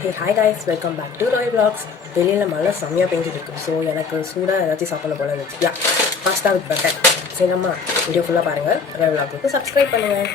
Hey hi guys, welcome back to Rai vlogs. வெளியில் மழை செம்மையாக பெஞ்சிட்டு இருக்கு. ஸோ எனக்கு சூடாக ஏதாச்சும் சாப்பிடணும் போல இருந்துச்சு. Pasta with butter. சரி, நம்ம வீடியோ ஃபுல்லாக பாருங்கள். ராய் vlog சப்ஸ்கிரைப் பண்ணுங்கள்.